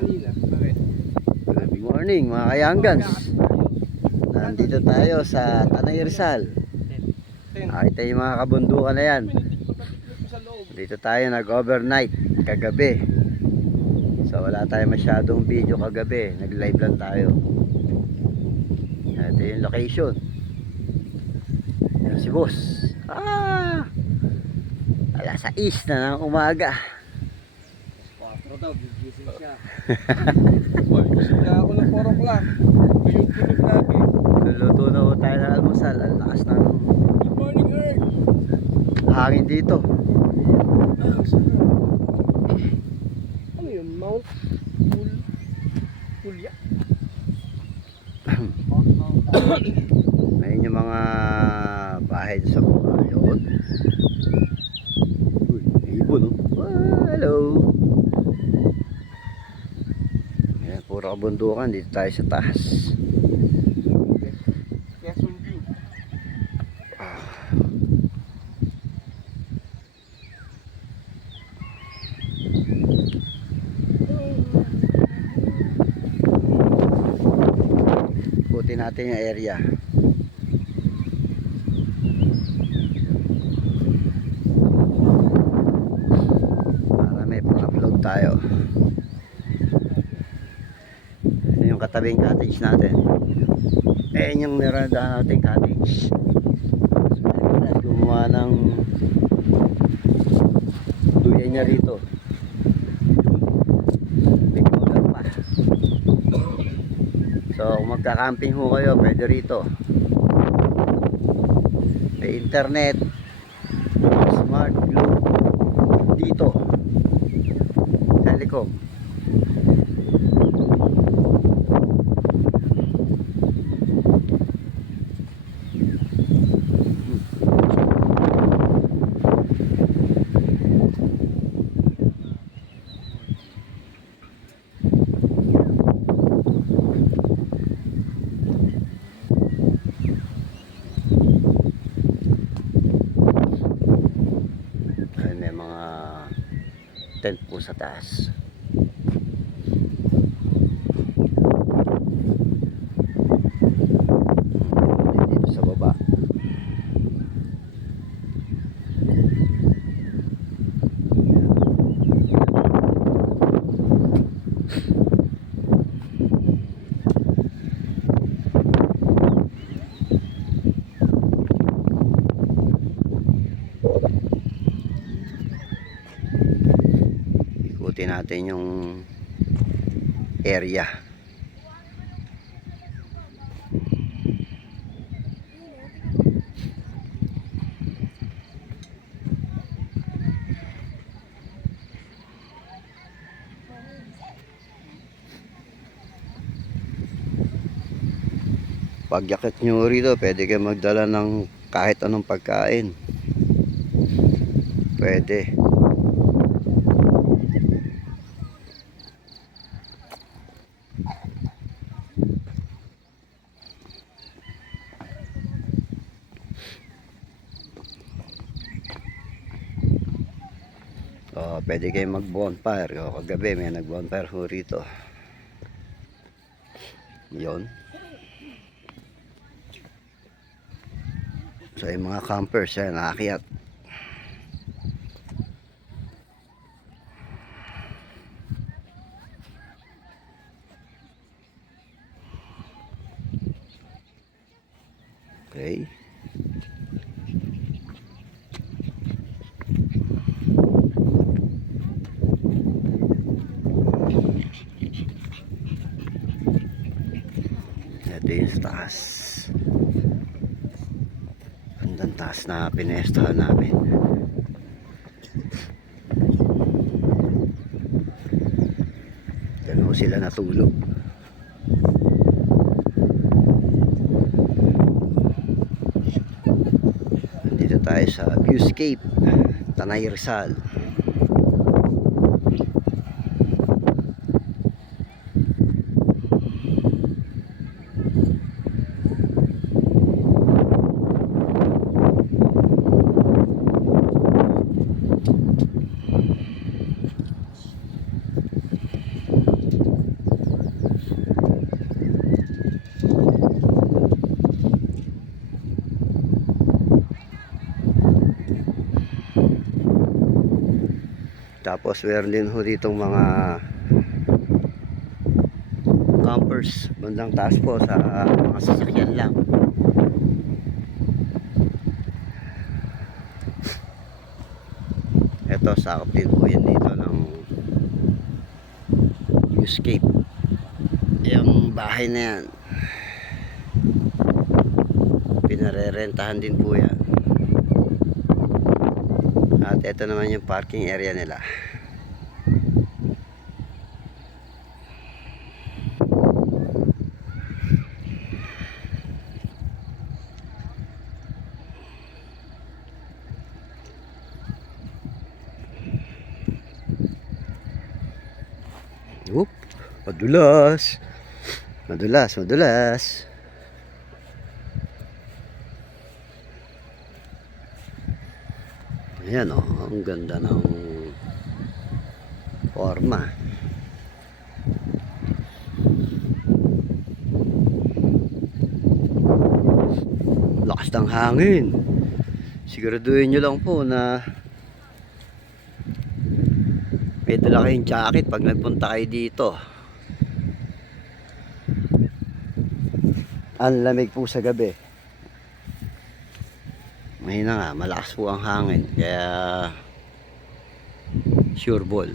kanina. Bakit? Good morning mga kayanggans. Nandito tayo sa Tanay Rizal. Nakita yung mga kabundukan na yan. Dito tayo nag-overnight kagabi. So wala tayo masyadong video kagabi. Nag-live lang tayo. Ito yung location. Yan si boss. Alas 6 na ng umaga. 4 daw, gigising siya. Boy, gising na ako ng 4 o'clock. Ngayon tulog lagi. Luluto na ho tayo ng almusal. Ang lakas ng Good morning, Earth. hangin dito. Ano yun? Mount Pulya? Ngayon yung mga bahay sa baba. Yun. Uy, ibon oh. Hello. Ayan, puro kabundukan. Dito tayo sa taas. Quezon View. Ikutin natin yung area. Para may pang-upload tayo. Ito yung katabing cottage natin. Ayan yung meron na nating cottage. So, gumawa ng duyan niya rito. Bigmogan pa. So kung magka-camping ho kayo, pwede rito. May internet, smart globe dito. Telecom. May mga tent po sa taas. Dito sa baba. Ikutin natin yung area. Pagyakit nyo rito, pwede kayo magdala ng kahit anong pagkain. Pwede. Pwede kayo mag bonfire. Kagabi may nag bonfire ho rito. Yun. So yung mga campers yan, nakakyat. Okay. Ito yung taas. Ang taas na pinestahan namin. Diyan ho sila natulog. Dito tayo sa Viewscape Tanay Rizal. Tapos meron din ho ditong mga campers bandang taas po sa mga sasakyan lang. Ito, sakop din po yan dito ng Viewscape. Yung bahay na yan, pinarerentahan din po yan. At ito naman yung parking area nila. Oop, madulas. Madulas, madulas. Ayan oh, ang ganda ng forma. Lakas ng hangin. Siguraduhin nyo lang po na may dala kayong jacket pag nagpunta kayo dito. Ang lamig po sa gabi. Mahina nga, malakas po ang hangin. Kaya sure ball.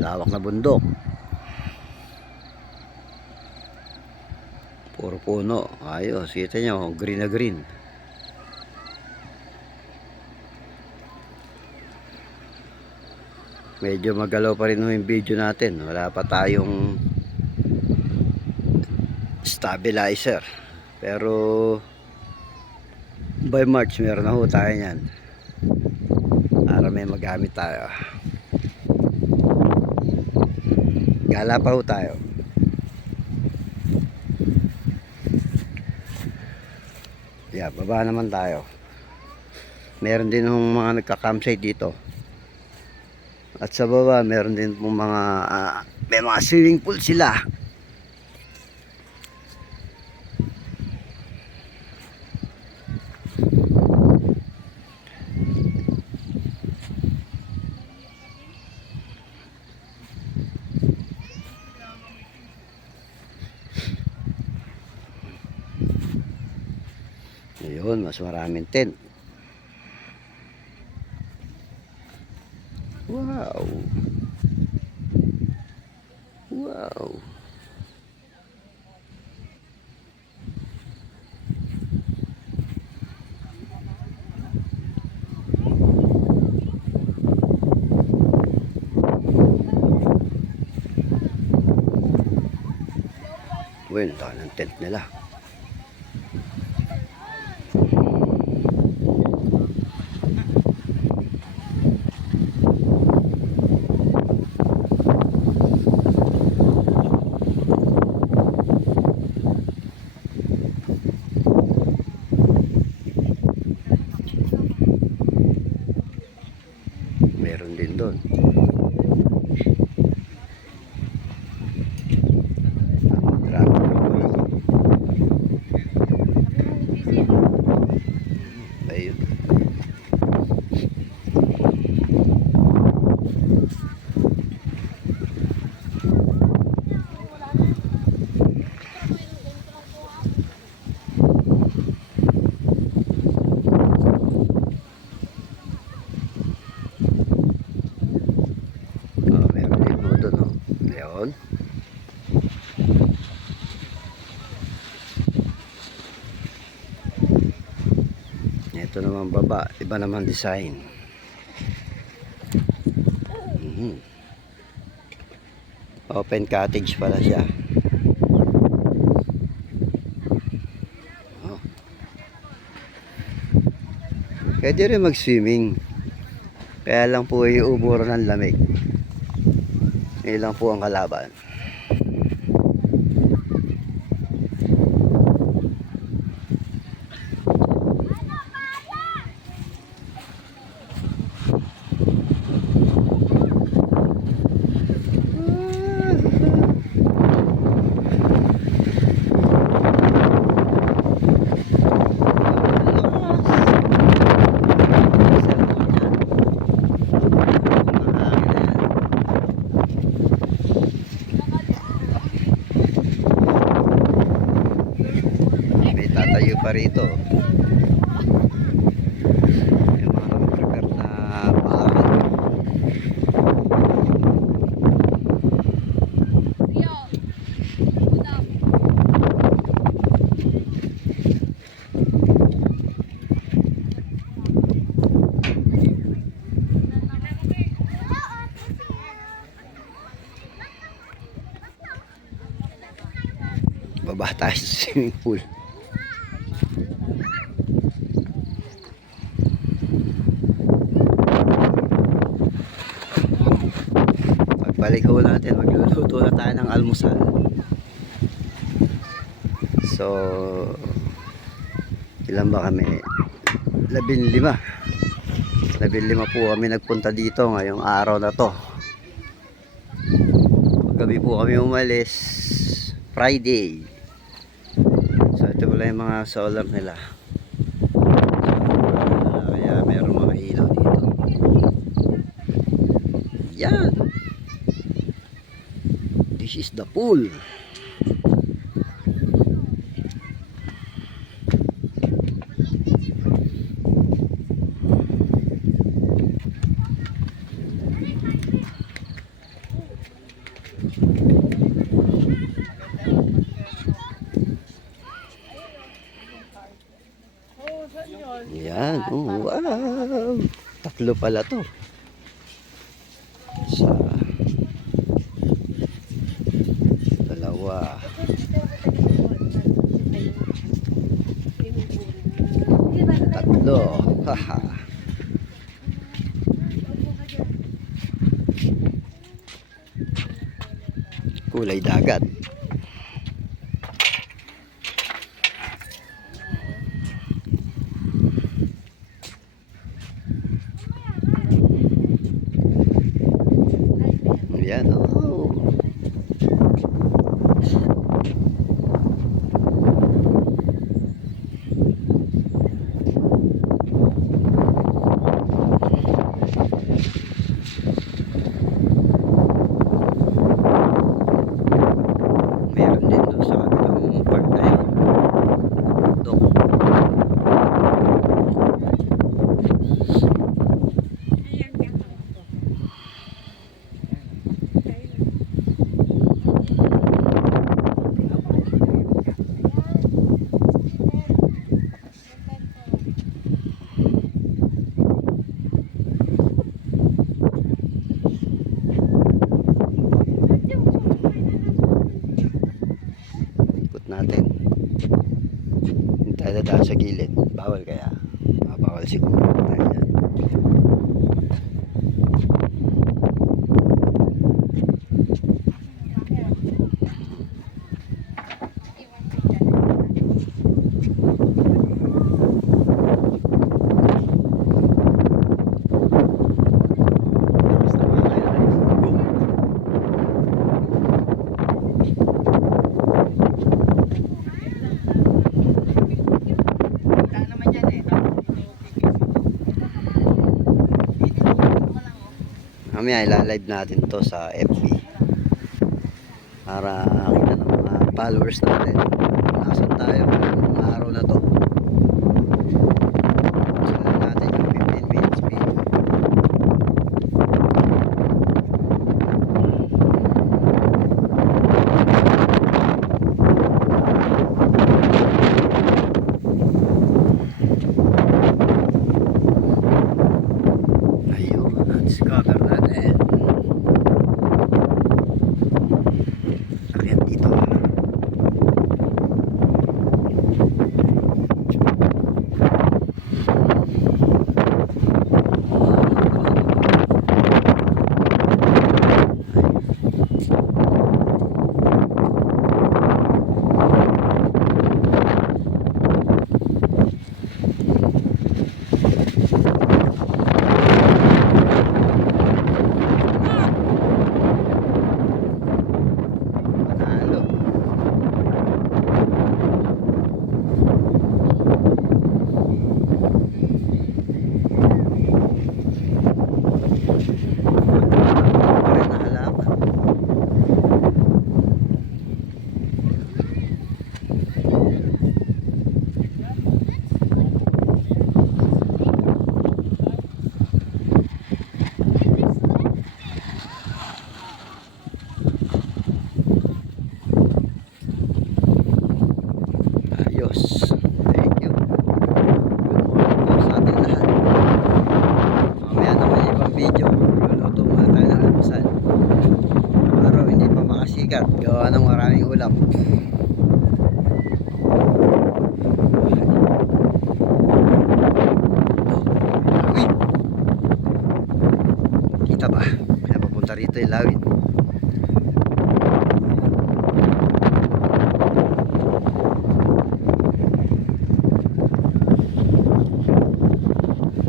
Lawak na bundok. Puro puno. Ayos, kita nyo, green na green. Medyo magalaw pa rin yung video natin. Wala pa tayong stabilizer. Pero by March meron na ho tayo yan. Para may magamit tayo. Gala pa ho tayo. Yeah, baba naman tayo. Meron din yung mga nagka-campsite dito. At sa baba meron din pong mga may mga swimming pool sila. Ayun, mas maraming tent. Wow. Wow. Well, dahil ang tent nila. Meron din doon. Ayun. Meron din mo doon, oh. Ayun. Ito naman baba, iba naman design. Open cottage pala siya. Oh. Pwede rin mag-swimming. Kaya lang po iuburo ng lamig. Yan lang po ang kalaban. pa rito. May mga nakaprepare na paaral. Baba tayo sa swimming pool. Pagbalik ko natin, magluluto na tayo ng almusal. So, ilan ba kami? 15. 15 po kami nagpunta dito ngayong araw na to. Gabi po kami umalis Friday. So ito pala yung mga solar nila. Kaya meron mga ilaw dito. Yan. This is the pool. Yan, oh, wow. 3 pala to. Isa. 2. 3. Haha. Kulay dagat. Yan, oh. Meron din doon sa kabilang part na yun. Dok. Natin. Tayo dadaan sa gilid. Bawal kaya? Bawal siguro tayo dyan. Mamaya ilalive natin to sa FB para kita ng mga followers natin nasan tayo ng araw na to. Sila natin yung 15 minutes video. Ayun, discover natin. Ayan dito. boss. Thank you. Good morning po sa ating lahat. Mamaya naman yung ibang video. Luluto muna tayo ng almusal. Ang araw hindi pa makasikat. Gawa ng maraming ulap. Lawin. Kita ba? Kaya papunta rito yung lawin.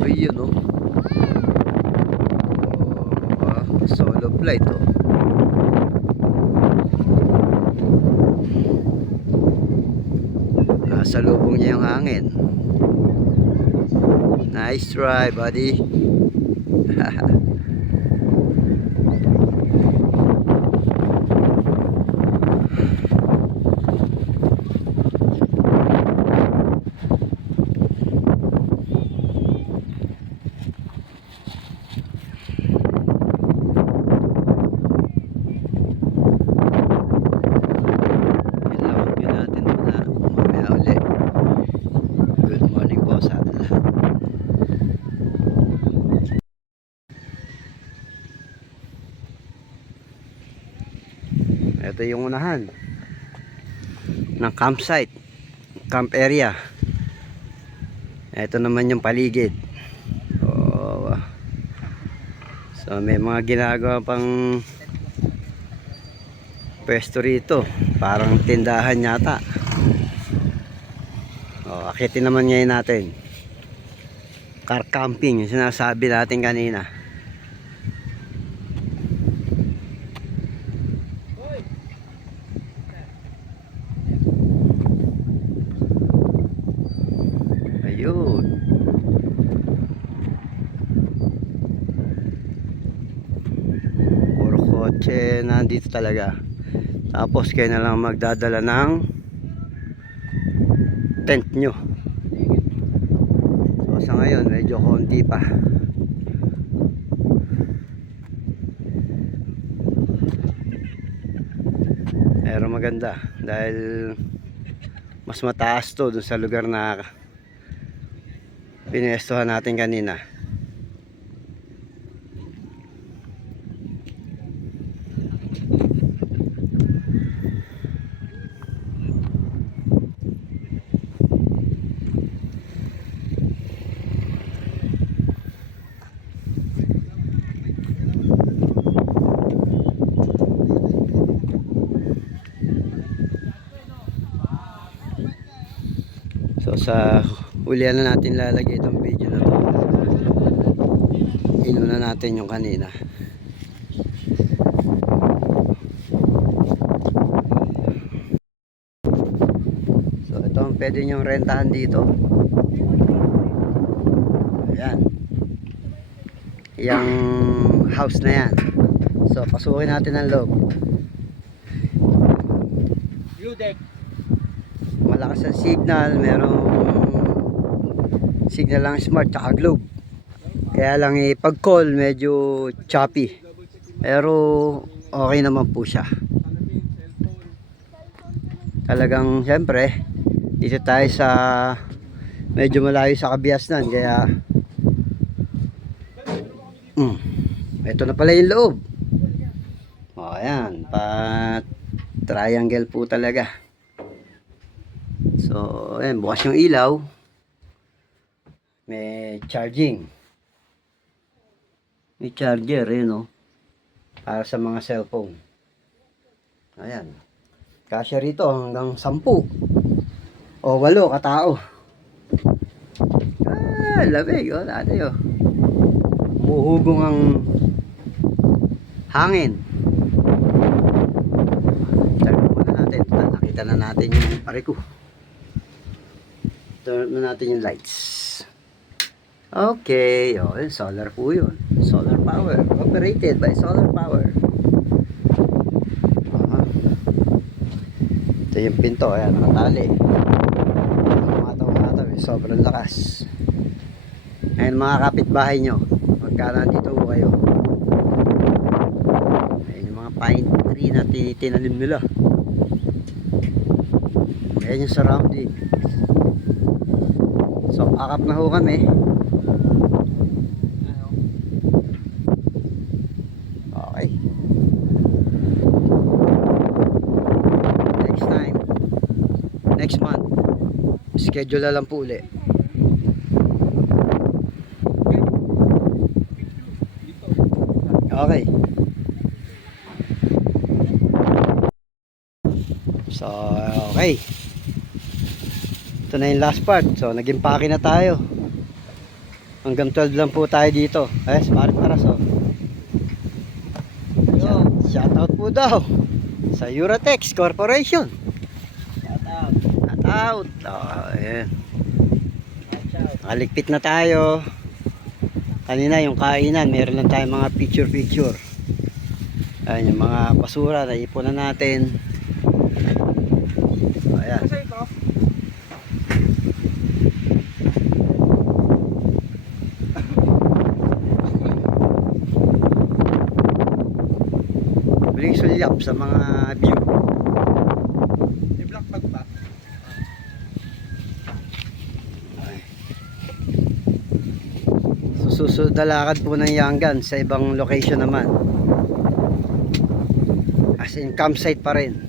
Ayun o. Solo flight o. Nasa lubong niya yung hangin. Nice try, buddy. Ilawag yun natin muna. Mamaya uli. Good morning po sa atin lahat. Ito yung unahan ng campsite, camp area. Ito naman yung paligid. So may mga ginagawa pang pwesto rito, parang tindahan yata. Akitin naman ngayon natin. Car camping, yung sinasabi natin kanina. Ayun. Puro kotse nandito talaga. Tapos kayo na lang magdadala ng tent nyo. So sa ngayon medyo konti pa. Pero maganda dahil mas mataas to dun sa lugar na pinestuhan natin kanina. So sa ulian na natin lalagay itong video na to. Inuna natin yung kanina. So ito ang pwede nyong rentahan dito. Ayan. Yung house na yan. So pasukin natin ang loob. View deck. Malakas ang signal, merong signal lang smart tsaka globe. Kaya lang pag call medyo choppy. Pero okay naman po siya. Talagang siyempre dito tayo sa medyo malayo sa Kabiasnan kaya ito na pala yung loob. Ayan, pa triangle po talaga. So, ayan, bukas yung ilaw. May charging. May charger, no? Para sa mga cellphone. Ayan. Kasya rito hanggang 10 o 8 katao. Lamig, dati, Umuhugong ang hangin. Nakita na natin yung pariko. Turn na natin yung lights. Okay, solar po yun. Solar power. Operated by solar power. Ito yung pinto. Ayan, nakatali. Umataw-umataw. Sobrang lakas. Ayan mga kapitbahay nyo. Pagka nandito kayo. Ayan yung mga pine tree na tinitinalim nila. Ayan yung surrounding. So, pack up na ho kami. Okay. Next time. Next month. Schedule na lang po ulit. Okay. So, okay. Ito na yung last part. So, nag-impake na tayo. Hanggang 12 lang po tayo dito. Ay, smart paras, oh. Shoutout po daw sa Euratex Corporation. Shoutout. Oh, ayan. Nakaligpit na tayo. Kanina yung kainan, meron lang tayong mga picture. Ayan yung mga basura na ipunan natin. Ayan. Muling sulyap sa mga view. May black bag ba? So, susunod na lakad po ng Yangan sa ibang location naman. As in campsite pa rin.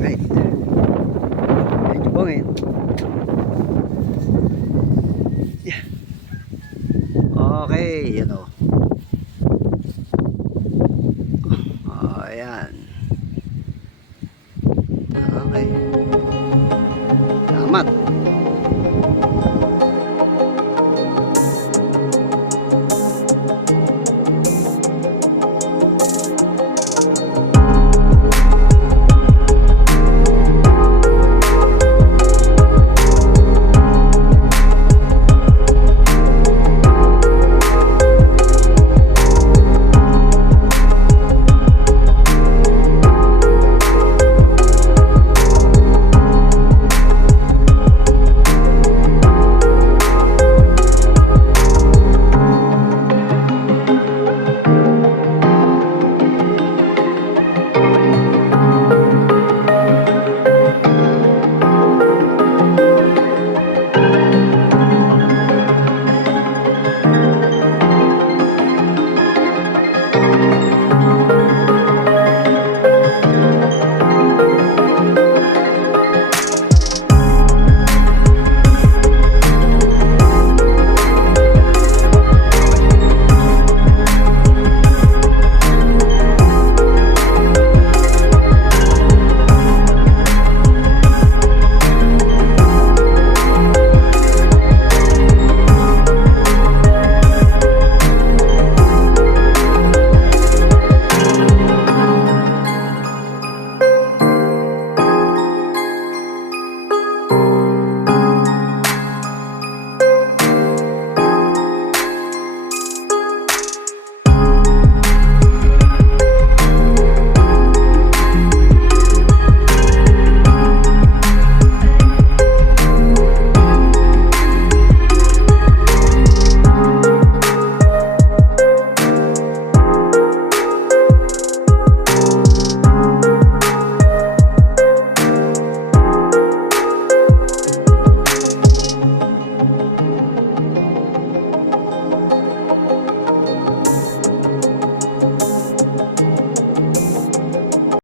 Alright. Medyo bongin. Yeah. Okay, you know. Ayan. Okay. Salamat.